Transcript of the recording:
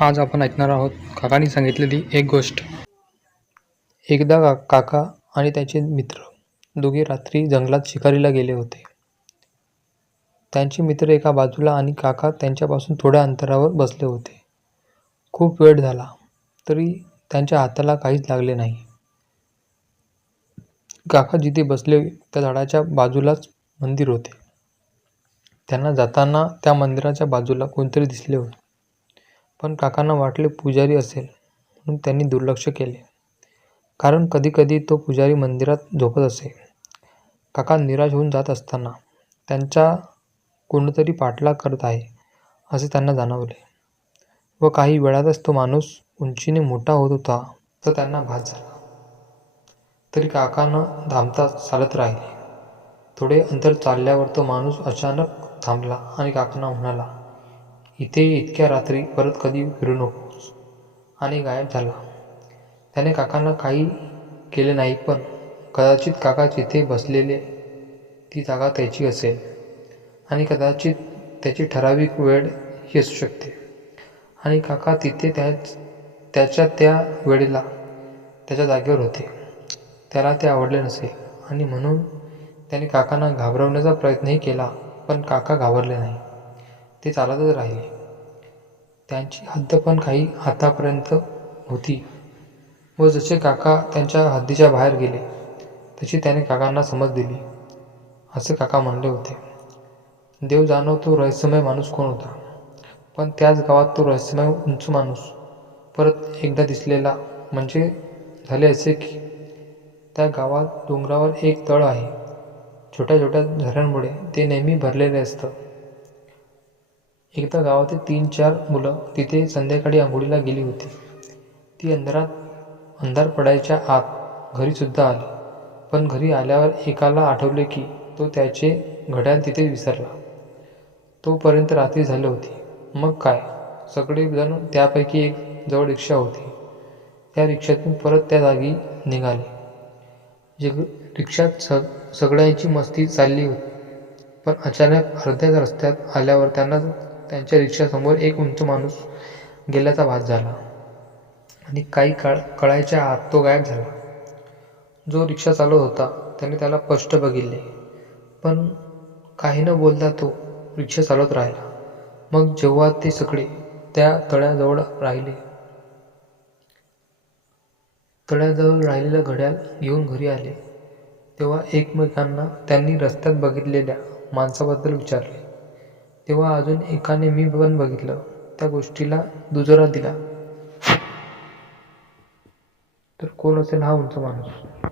आज आपण ऐकणार आहोत काकांनी सांगितलेली एक गोष्ट. एकदा काका आणि त्याचे मित्र दोघे रात्री जंगलात शिकारीला गेले होते. त्यांचे मित्र एका बाजूला आणि काका त्यांच्यापासून थोड्या अंतरावर बसले होते. खूप वेळ झाला तरी त्यांच्या हाताला काहीच लागले नाही. काका जिथे बसले त्या झाडाच्या बाजूलाच मंदिर होते. त्यांना जाताना त्या मंदिराच्या बाजूला कोणतरी दिसले होते, पण काकांना वाटले पुजारी असेल म्हणून त्यांनी दुर्लक्ष केले, कारण कधीकधी तो पुजारी मंदिरात झोपत असे. काका निराश होऊन जात असताना त्यांचा कोणतरी पाठलाग करत आहे असे त्यांना जाणवले व काही वेळातच तो माणूस उंचीने मोठा होत होता तर त्यांना भास झाला. तरी काका न थांबता चालत राहिले. थोडे अंतर चालल्यावर तो माणूस अचानक थांबला आणि काकांना म्हणाला, "इथे इतक्या रात्री परत कधी फिरू नकोस," आणि गायब झाला. त्याने काकांना काही केले नाही, पण कदाचित काका जिथे बसलेले ती जागा त्याची असेल आणि कदाचित त्याची ठराविक वेळ ही असू शकते आणि काका तिथे त्याच्या त्या वेळेला त्याच्या जागेवर होते. त्याला ते आवडले नसेल आणि म्हणून त्याने काकांना घाबरवण्याचा प्रयत्नही केला, पण काका घाबरले नाही. ते चालतच राहिले. त्यांची हद्द पण काही हातापर्यंत होती व जसे काका त्यांच्या हद्दीच्या बाहेर गेले तशी त्याने काकांना समज दिली. असे काका म्हणले होते. देव जाणो तो रहस्यमय माणूस कोण होता, पण त्याच गावात तो रहस्यमय उंच माणूस परत एकदा दिसलेला. म्हणजे झाले असे की त्या गावात डोंगरावर एक तळ आहे. छोट्या छोट्या झऱ्यांमुळे ते नेहमी भरलेले असतं. एकदा गावातील 3-4 मुलं तिथे संध्याकाळी आंघोळीला गेली होती. ती अंधार पडायच्या आत घरीसुद्धा आली, पण घरी आल्यावर एकाला आठवले की तो त्याचे घड्याळ तिथे विसरला. तोपर्यंत रात्री झाली होती. मग काय, सगळे जण त्यापैकी एक जवळ रिक्षा होती त्या रिक्षातून परत त्या जागी निघाले. रिक्षात सगळ्यांची मस्ती चालली होती, पण अचानक अर्ध्या रस्त्यात आल्यावर त्यांना त्यांच्या रिक्षासमोर एक उंच माणूस गेल्याचा भास झाला आणि काही कळायच्या आत तो गायब झाला. जो रिक्षा चालवत होता त्याने त्याला स्पष्ट बघितले, पण काही न बोलता तो रिक्षा चालवत राहिला. मग जेव्हा ते सगळे त्या तळ्याजवळ राहिलेलं घड्याळ घेऊन घरी आले, तेव्हा एकमेकांना त्यांनी रस्त्यात बघितलेल्या माणसाबद्दल विचारले. तेव्हा अजून एकाने "मी पण बघितलं" त्या गोष्टीला दुजोरा दिला. तर कोण असेल हा उंच माणूस?